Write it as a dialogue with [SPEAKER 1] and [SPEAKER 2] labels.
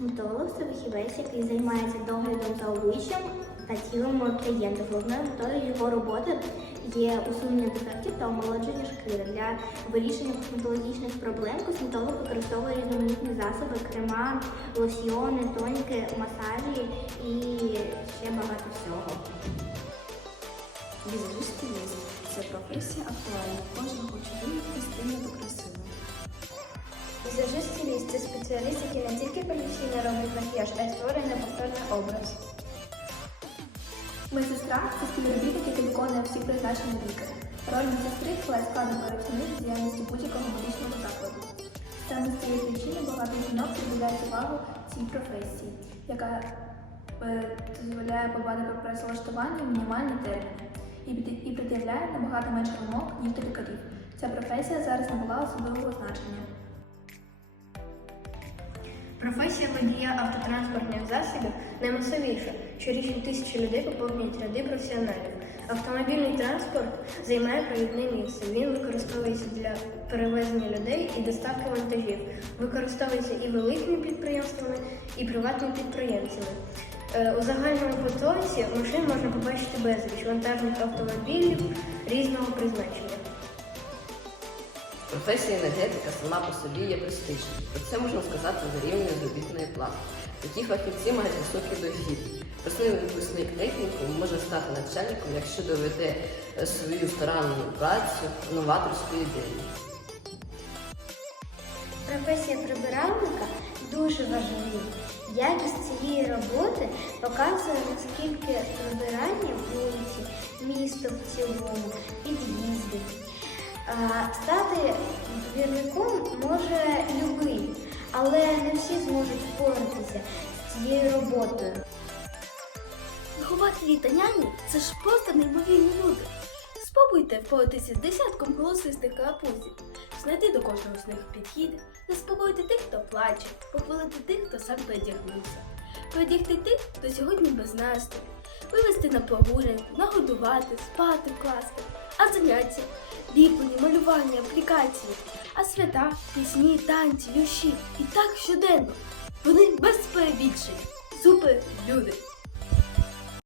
[SPEAKER 1] Косметолог це фахівець, який займається доглядом за обличчям та тілом клієнта. Головною метою його роботи є усунення дефектів та омолодження шкіри. Для вирішення косметологічних проблем косметолог використовує різноманітні засоби, крема, лосьйони, тоніки, масажі і ще багато всього.
[SPEAKER 2] Візажист-стиліст – це професія актуальна. Хоче виявити стильно та красиво.
[SPEAKER 1] Це спеціаліст, який не тільки професійно робить макіяж, а й створює неповторний образ.
[SPEAKER 3] Медсестра це співробітник, який виконує всі призначення лікаря. Роль медсестри впливає складно переоцінити діяльності будь-якого медичного закладу. Саме з цієї причини багато жінок приділяють увагу цій професії, яка е, дозволяє подбати про працевлаштування в мінімальні терміни і, і пред'являє набагато менше вимог, ніж до лікарів. Ця професія зараз набула особливого значення.
[SPEAKER 1] Професія водія автотранспортних засобів наймасовіша. Щорічно тисячі людей поповнюють ряди професіоналів. Автомобільний транспорт займає провідне місце. Він використовується для перевезення людей і доставки вантажів. Використовується і великими підприємствами, і приватними підприємцями. Е, У загальному потоці машин можна побачити безліч вантажних автомобілів різного призначення.
[SPEAKER 4] Професія енергетика сама по собі є престижною. Про це можна сказати за рівнем заробітної плати. Такі фахівці мають високий дохід. Простий випускник техніку може стати начальником, якщо доведе е, свою старанну працю, новаторську ідею.
[SPEAKER 1] Професія прибиральника дуже важлива. Якість цієї роботи показує, наскільки прибирання вулиці, місто в цілому, під'їзди. Стати двірником може любий, але не всі зможуть впоратися з цією роботою.
[SPEAKER 5] Вихователі та няні це ж просто неймовірні люди. Спробуйте впоратися з десятком голосистих карапузів, знайти до кожного з них підхід, заспокоїти тих, хто плаче, похвалити тих, хто сам передягнувся, передягти тих, хто сьогодні без настрою, вивести на прогулянку, нагодувати, спати вкласти, а заняття, ліплення, малювання, аплікації, а свята, пісні, танці, вірші і так щоденно. Вони безперебільшені. Супер люди!